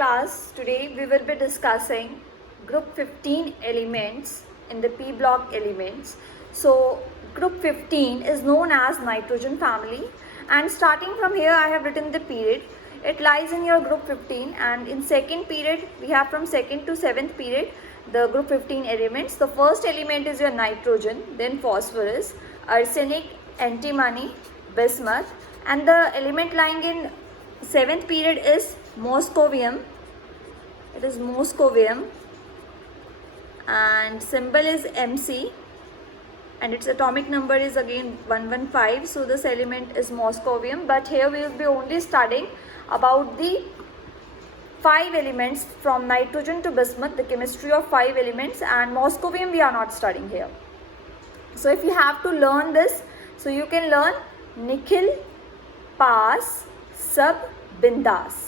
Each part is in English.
class. Today we will be discussing group 15 elements in the p block elements. So group 15 is known as nitrogen family, and starting from here I have written the period. It lies in your group 15, and in second period we have from second to seventh period the group 15 elements. The first element is your nitrogen, then phosphorus, arsenic, antimony, bismuth, and the element lying in seventh period is moscovium. It is moscovium and symbol is Mc, and its atomic number is again 115. So this element is moscovium, but here we will be only studying about the 5 elements from nitrogen to bismuth, the chemistry of 5 elements, and moscovium we are not studying here. So if you have to learn this, so you can learn nikhil, pas, sab, bindas.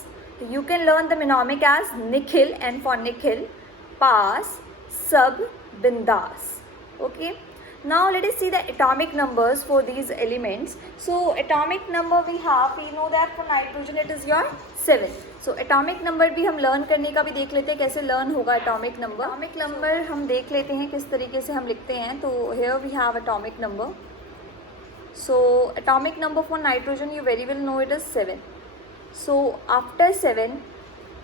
You can learn the mnemonic as nikhil, and for nikhil, pas, sab, bindas. Okay. Now let us see the atomic numbers for these elements. So atomic number we know that for nitrogen it is your 7. So atomic number भी हम learn करने का भी देख लेते हैं कैसे learn होगा atomic number. Atomic number हम देख लेते हैं किस तरीके से हम लिखते हैं. तो here we have atomic number. So atomic number for nitrogen you very well know it is 7. So after 7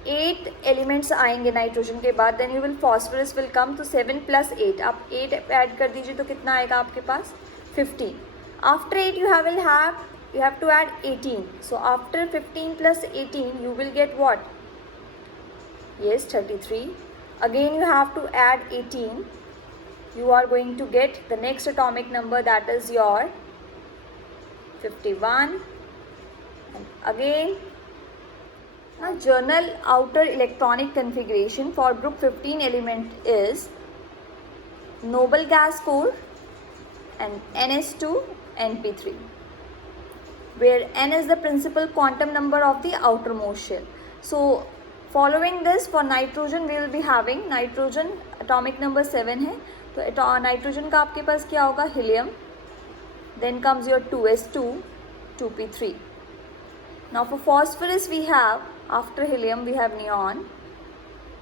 8 elements आएंगे नाइट्रोजन के बाद, then you will phosphorus will come. तो 7 + 8, आप 8 ऐड कर दीजिए तो कितना आएगा आपके पास 15. After 8 you have to add 18. So after 15 + 18 you will get what? Yes, 33. Again you have to add 18. You are going to get the next atomic number, that is your 51. And again, now journal outer electronic configuration for group 15 element is noble gas core and Ns2 Np3, where N is the principal quantum number of the outermost shell. So following this, for nitrogen we will be having nitrogen atomic number 7 है, तो nitrogen का आपके पास क्या होगा? helium, then comes your 2s2 2p3. Now for phosphorus we have, after helium we have neon.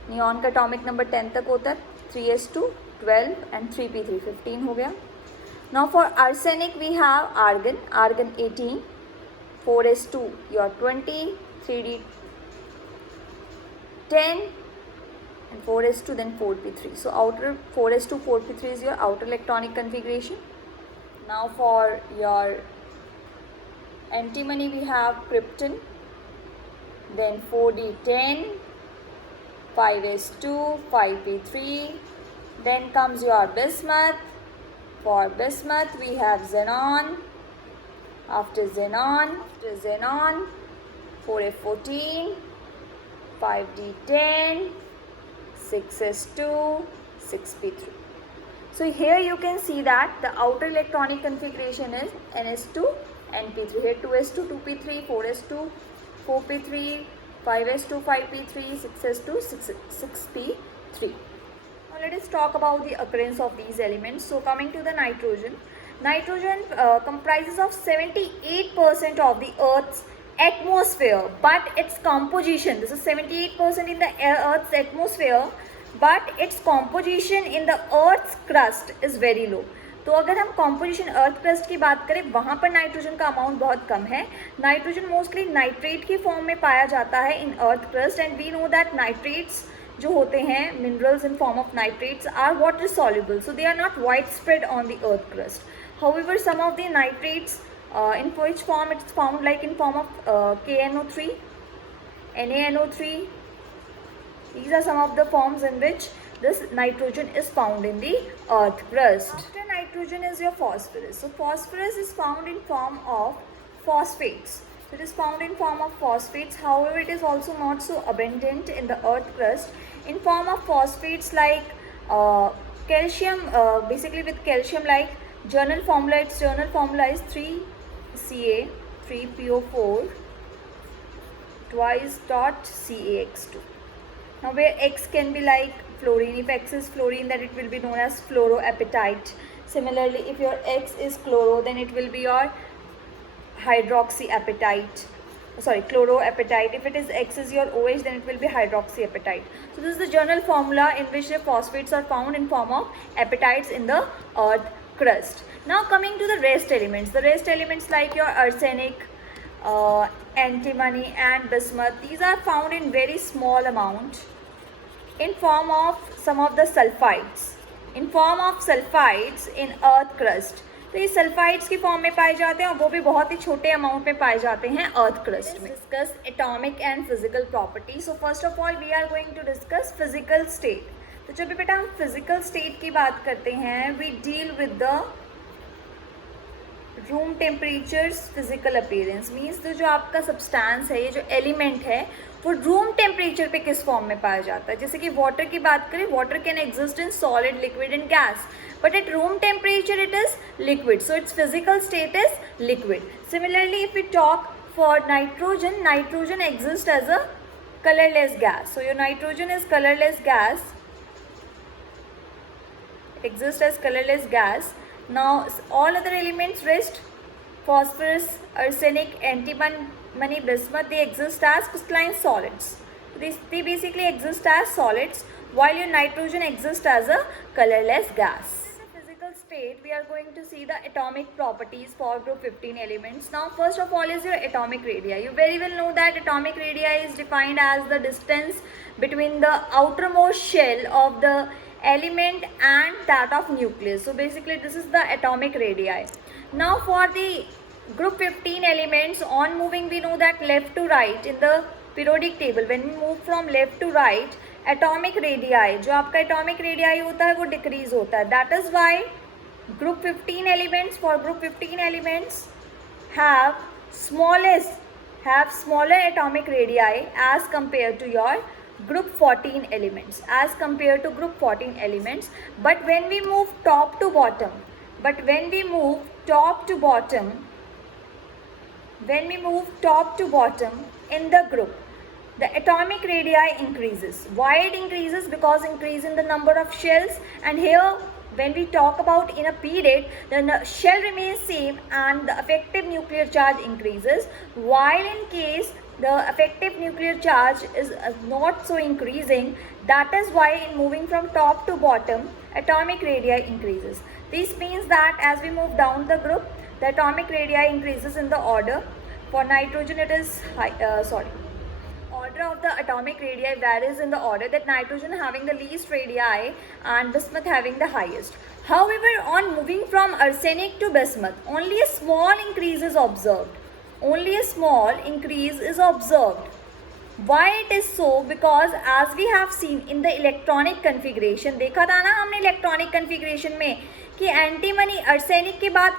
Neon का atomic number 10 तक होता है, 3s2 12 and 3p3 15 हो गया. Now for arsenic we have argon, argon 18, 4s2 your 20, 3d 10 and 4s2 then 4p3. So outer 4s2 4p3 is your outer electronic configuration. Now for your antimony we have krypton, then 4d10, 5s2 5p3, then comes your bismuth. For bismuth we have xenon, after xenon 4f14, 5d10, 6s2 6p3. So here you can see that the outer electronic configuration is Ns2 Np3. Here 2s2 2p3, 4s2 4p3, 5s2 5p3, 6s2 6p3. Now let us talk about the occurrence of these elements. So coming to the nitrogen, nitrogen comprises of 78% of the Earth's atmosphere, but its composition, this is 78% in the Earth's atmosphere, but its composition in the Earth's crust is very low. तो अगर हम composition earth crust की बात करें, वहाँ पर nitrogen का amount बहुत कम है. नाइट्रोजन मोस्टली नाइट्रेट की फॉर्म में पाया जाता है in earth crust, and we know that nitrates जो होते हैं, minerals in form of nitrates are water soluble, so they are not wide spread on the earth crust. However some of the nitrates in which form it's found, like in form of KNO3, NaNO3. These are some of the forms in which this nitrogen is found in the earth crust. After nitrogen is your phosphorus. So phosphorus is found in form of phosphates. So it is found in form of phosphates. However, it is also not so abundant in the earth crust. In form of phosphates like calcium, basically with calcium, like journal formula, its journal formula is 3Ca 3PO4 twice dot CaX2. Now where X can be like fluorine, if X is fluorine then it will be known as fluoroapatite. Similarly, if your X is chloro then it will be your hydroxyapatite. sorry, chloroapatite. If it is X is your OH, then it will be hydroxyapatite. So this is the general formula in which the phosphates are found in form of apatites in the earth crust. Now coming to the rest elements. The rest elements like your arsenic, antimony and bismuth, these are found in very small amount in form of some of the sulfides. In form of sulfides in earth crust. तो ये sulphides की form में पाए जाते हैं और वो भी बहुत ही छोटे अमाउंट में पाए जाते हैं अर्थ क्रस्ट में. Discuss atomic and physical property. So first of all we are going to discuss physical state. तो जब भी बेटा हम फिजिकल स्टेट की बात करते हैं, we deal with the room temperatures physical appearance. Means तो जो आपका सब्सटेंस है, ये जो एलिमेंट है, वो रूम टेम्परेचर पे किस फॉर्म में पाया जाता है. जैसे कि वाटर की बात करें, water can exist in solid, liquid and gas, but at room temperature it is liquid, so its physical state is liquid. Similarly, if we talk for nitrogen, nitrogen exists as a colorless gas. So your nitrogen is colorless gas, exists as colorless gas. Now all other elements, rest, phosphorus, arsenic, antimony, bismuth, they exist as crystalline solids. They basically exist as solids, while your nitrogen exists as a colorless gas. State, we are going to see the atomic properties for group 15 elements. Now first of all is your atomic radii. You very well know that atomic radii is defined as the distance between the outermost shell of the element and that of nucleus. So basically this is the atomic radii. Now for the group 15 elements, on moving we know that left to right in the periodic table, when we move from left to right, atomic radii, जो आपका atomic radii होता है वो decrease होता है. That is why group 15 elements, for group 15 elements have smaller atomic radii as compared to your group 14 elements, as compared to group 14 elements. But when we move top to bottom, in the group, the atomic radii increases. Why it increases? Because increase in the number of shells, and here when we talk about in a period, then the shell remains same and the effective nuclear charge increases, while in case the effective nuclear charge is not so increasing. That is why in moving from top to bottom, atomic radii increases. This means that as we move down the group, the atomic radii increases in the order. For nitrogen it is order of the atomic radii varies in the order, that nitrogen having the least radii and bismuth having the highest. However, on moving from arsenic to bismuth, only a small increase is observed. Why it is so? Because as we have seen in the electronic configuration, देखा था ना हमने electronic configuration में कि antimony arsenic के बाद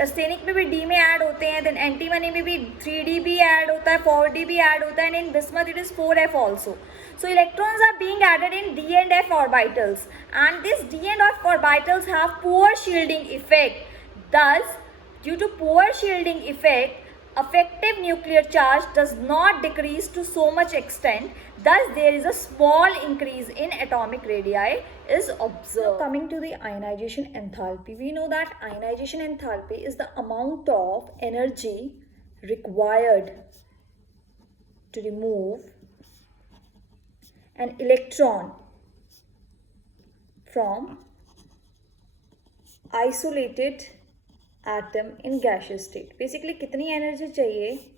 arsenic में भी डी में ऐड होते हैं, देन एंटीमनी में भी 3d भी ऐड होता है, 4d भी ऐड होता है, and in bismuth it is 4f also. So electrons are being added in d and f orbitals, and this d and f orbitals have poor shielding effect. Thus, due to poor shielding effect, effective nuclear charge does not decrease to so much extent. Thus, there is a small increase in atomic radii is observed. Now, coming to the ionization enthalpy, we know that ionization enthalpy is the amount of energy required to remove an electron from isolated atom in gaseous state. Basically, कितनी energy चाहिए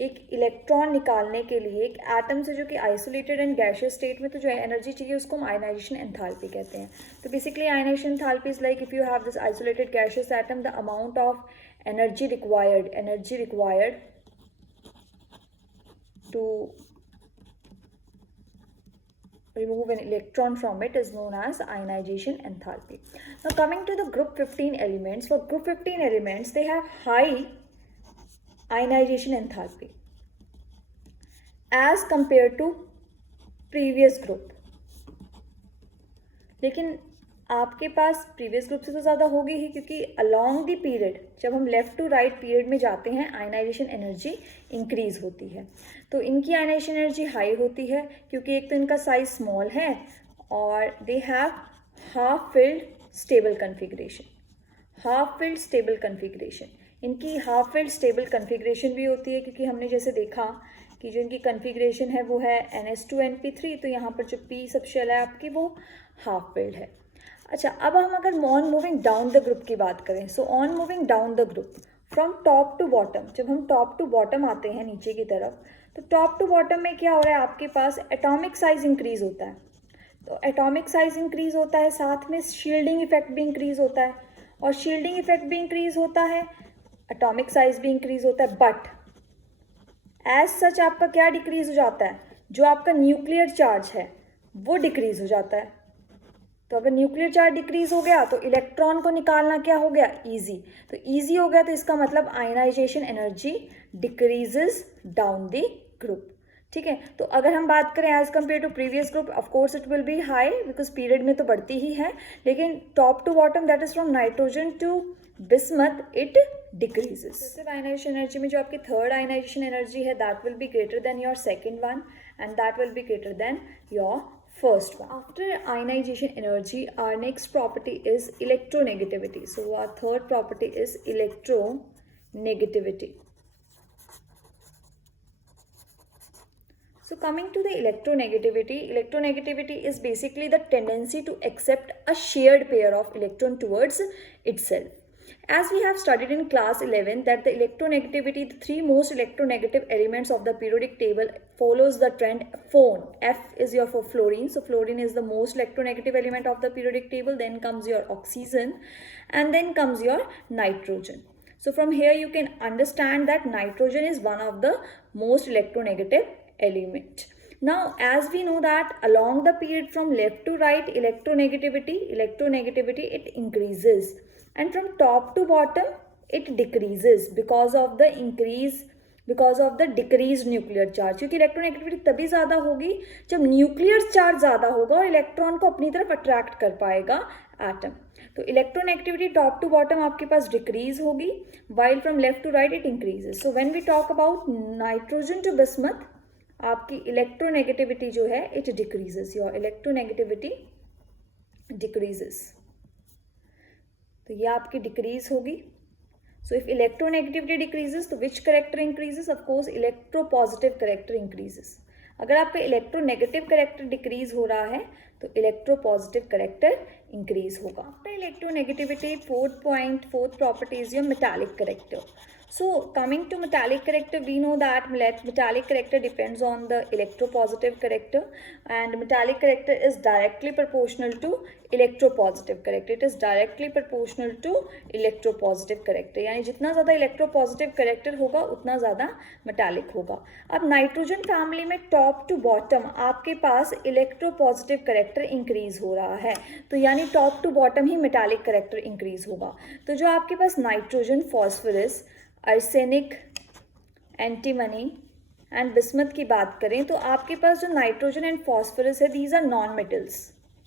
एक electron निकालने के लिए एक atom से जो कि आइसोलेटेड एंड गैशियस स्टेट में, तो जो एनर्जी चाहिए उसको हम आयनाइजेशन एंथैल्पी कहते हैं. तो basically ionisation enthalpy is like if you have this isolated gaseous atom, the amount of energy required to remove an electron from it is known as ionization enthalpy. Now coming to the group 15 elements, for group 15 elements they have high ionization enthalpy as compared to previous group. लेकिन आपके पास previous group से तो ज़्यादा होगी ही, क्योंकि along the period जब हम left to right period में जाते हैं आयनाइजेशन एनर्जी इंक्रीज़ होती है. तो इनकी आयनाइजेशन एनर्जी हाई होती है क्योंकि एक तो इनका साइज स्मॉल है और they have half filled stable configuration. Half filled stable configuration, इनकी हाफ फिल्ड स्टेबल कन्फिग्रेशन भी होती है क्योंकि हमने जैसे देखा कि जो इनकी कन्फिग्रेशन है वो है NS2 NP3, तो यहाँ पर जो P सब शेल है आपकी वो हाफ फिल्ड है। अच्छा, अब हम अगर on moving down the group की बात करें, so on moving down the group from top to bottom, जब हम टॉप टू बॉटम आते हैं नीचे की तरफ, तो टॉप टू बॉटम में क्या हो रहा है, आपके पास एटॉमिक साइज इंक्रीज होता है। तो एटॉमिक साइज इंक्रीज होता है, साथ में शील्डिंग इफेक्ट भी इंक्रीज होता है, और शील्डिंग इफेक्ट भी इंक्रीज होता है, एटॉमिक साइज भी इंक्रीज होता है, बट एज सच आपका क्या डिक्रीज हो जाता है, जो आपका न्यूक्लियर चार्ज है वो डिक्रीज हो जाता है। तो अगर न्यूक्लियर चार्ज डिक्रीज हो गया तो इलेक्ट्रॉन को निकालना क्या हो गया, इजी। तो इजी हो गया तो इसका मतलब ionisation energy decreases down the group. ठीक है, तो अगर हम बात करें as compare to previous group, of course it will be high because period में तो बढ़ती ही है, लेकिन top to bottom that is from nitrogen to bismuth it decreases. Passive ionisation energy में जो आपकी थर्ड आयनाइजेशन एनर्जी है that will be greater than your second one and that will be greater than your first one. After ionization energy, our next property is electronegativity. So our third property is electronegativity. So coming to the electronegativity is basically the tendency to accept a shared pair of electron towards itself. As we have studied in class 11 that the electronegativity, the three most electronegative elements of the periodic table follows the trend phone. F is your for fluorine. So fluorine is the most electronegative element of the periodic table. Then comes your oxygen and then comes your nitrogen. So from here you can understand that nitrogen is one of the most electronegative element. Now as we know that along the period from left to right electronegativity it increases, and from top to bottom it decreases because of the decreased nuclear charge. क्योंकि electronegativity तभी ज़्यादा होगी जब nuclear charge ज़्यादा होगा और electron को अपनी तरफ अट्रैक्ट कर पाएगा एटम। तो इलेक्ट्रोनेगेटिविटी टॉप टू बॉटम आपके पास डिक्रीज होगी, while from left to right it increases. So when we talk about nitrogen to bismuth, आपकी इलेक्ट्रोनेगेटिविटी जो है it decreases, your electronegativity decreases. तो ये आपकी डिक्रीज होगी। सो इफ इलेक्ट्रोनेगेटिविटी डिक्रीजेस तो विच character increases, of course electropositive character increases. अगर आपका इलेक्ट्रोनेगेटिव करेक्टर डिक्रीज हो रहा है तो इलेक्ट्रोपॉजिटिव करेक्टर इंक्रीज होगा। After electronegativity fourth property is your metallic character. So coming to metallic character, we know that metallic character depends on the electropositive character, and metallic character is directly proportional to electropositive character. It is directly proportional to electropositive character. यानी जितना ज़्यादा electropositive character होगा उतना ज़्यादा metallic होगा. अब nitrogen family में top to bottom आपके पास electropositive character इंक्रीज हो रहा है, तो यानी टॉप टू बॉटम ही metallic character इंक्रीज होगा. तो जो आपके पास nitrogen, phosphorus, arsenic, antimony and bismuth की बात करें तो आपके पास जो नाइट्रोजन एंड फॉस्फोरस है दीज आर नॉन मेटल्स,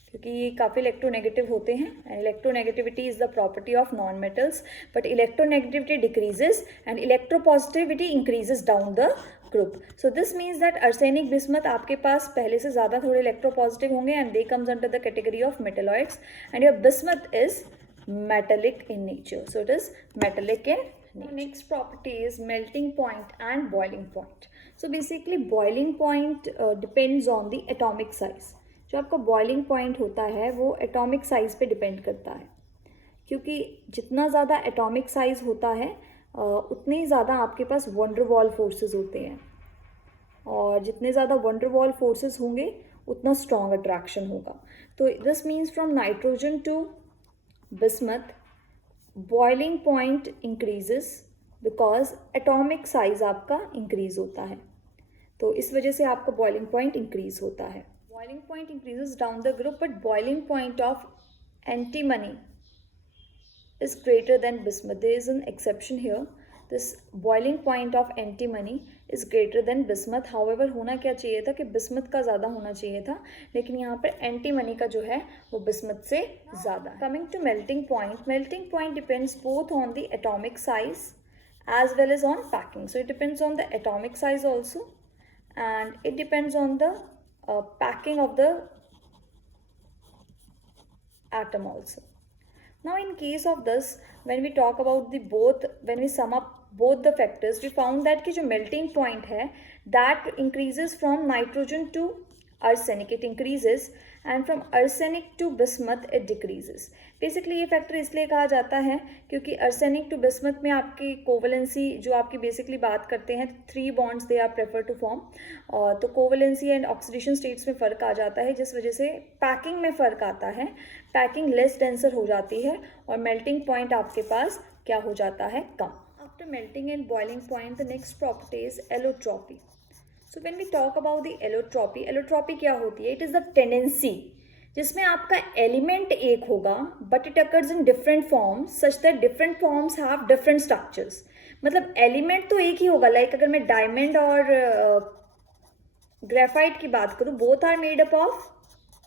क्योंकि ये काफ़ी इलेक्ट्रोनेगेटिव होते हैं and electronegativity is the property of non metals, but electronegativity decreases and electropositivity increases down the group. So this means that arsenic, bismuth आपके पास पहले से ज़्यादा थोड़े इलेक्ट्रोपॉजिटिव होंगे and they comes under the category of metalloids, and your bismuth is metallic in nature. So it is metallic in nature. Next property is melting point and boiling point. So basically boiling point depends on the atomic size. जो आपका boiling point होता है वो atomic size पे depend करता है, क्योंकि जितना ज़्यादा atomic size होता है उतने ही ज़्यादा आपके पास van der Waals forces होते हैं, और जितने ज़्यादा van der Waals forces होंगे उतना strong attraction होगा. तो this means from nitrogen to bismuth boiling point increases because atomic size आपका increase होता है, तो इस वजह से आपका boiling point increase होता है. Boiling point increases down the group, but boiling point of antimony is greater than bismuth. There is an exception here. This boiling point of antimony is greater than bismuth. However, होना क्या चाहिए था कि bismuth का ज़्यादा होना चाहिए था, लेकिन यहाँ पर antimony का जो है वो bismuth से ज़्यादा है. Coming to melting point depends both on the atomic size as well as on packing. So it depends on the atomic size also, and it depends on the packing of the atom also. Now in case of this, when we talk about the both, when we sum up both the factors, we found that कि जो melting point है that increases from nitrogen to arsenic, it increases, and from arsenic to bismuth it decreases. Basically ये factor इसलिए कहा जाता है क्योंकि arsenic to bismuth में आपकी कोवलेंसी जो आपकी बेसिकली बात करते हैं 3 bonds they are prefer to form, तो कोवलेंसी एंड ऑक्सीडेशन स्टेट्स में फ़र्क आ जाता है, जिस वजह से पैकिंग में फ़र्क आता है, पैकिंग लेस डेंसर हो जाती है और मेल्टिंग पॉइंट आपके पास क्या हो जाता है, कम. After melting and boiling point the next property is allotropy. So when we talk about the allotropy, allotropy क्या होती है? इट इज़ द टेंडेंसी जिसमें आपका एलिमेंट एक होगा but it occurs in different forms such that different forms have different structures. मतलब element तो एक ही होगा, लाइक अगर मैं डायमंड और ग्रेफाइट की बात करूँ, both are made up of,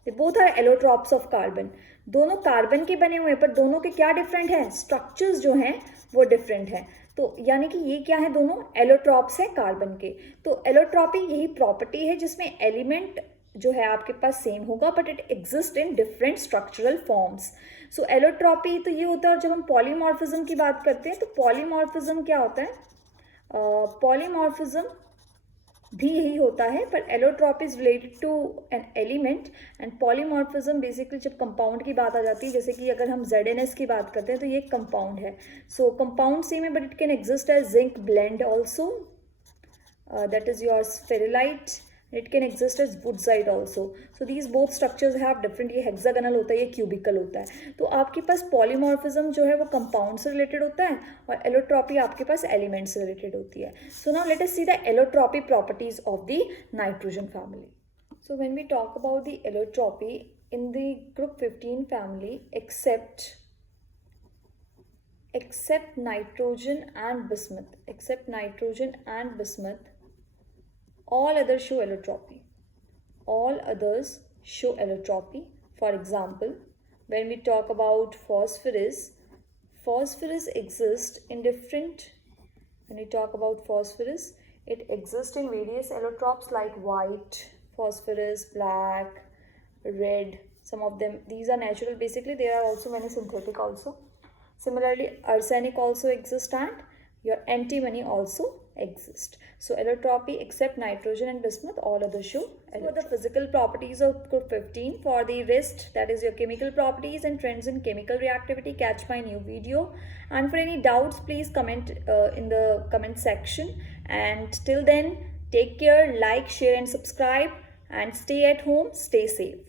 both are allotropes of carbon. दोनों कार्बन के बने हुए हैं, पर दोनों के क्या डिफरेंट हैं? स्ट्रक्चर्स जो हैं वो डिफरेंट हैं. तो यानी कि ये क्या है? दोनों एलोट्रॉप्स हैं कार्बन के. तो एलोट्रॉपी यही प्रॉपर्टी है जिसमें एलिमेंट जो है आपके पास सेम होगा but it exist in different structural forms. So allotropy तो ये होता है. और जब हम पॉलीमॉर्फिज्म की बात करते हैं तो पॉलीमॉर्फिज्म क्या होता है? पॉलीमॉर्फिज्म भी यही होता है, पर allotropy is related to an element and polymorphism basically जब कंपाउंड की बात आ जाती है, जैसे कि अगर हम ZnS की बात करते हैं तो ये एक कंपाउंड है. सो कंपाउंड सेम है but it can exist as zinc blende also, that is your sphalerite. It can exist as woodside also. So these both structures have different, ये hexagonal होता है, ये cubical होता है. तो आपके पास polymorphism जो है वो compound से related होता है और allotropy आपके पास element से related होती है. So now let us see the allotropy properties of the nitrogen family. So when we talk about the allotropy in the group 15 family, except nitrogen and bismuth, all others show allotropy. All others show allotropy. For example, when we talk about phosphorus exists in different, when we talk about phosphorus, it exists in various allotropes like white phosphorus, black, red. Some of them, these are natural basically. There are also many synthetic also. Similarly, arsenic also exists and your antimony also exist. So allotropy except nitrogen and bismuth, all others show allotropy. For the physical properties of group 15, for the rest, that is your chemical properties and trends in chemical reactivity, catch my new video. And for any doubts, please comment in the comment section. And till then, take care, like, share and subscribe, and stay at home, stay safe.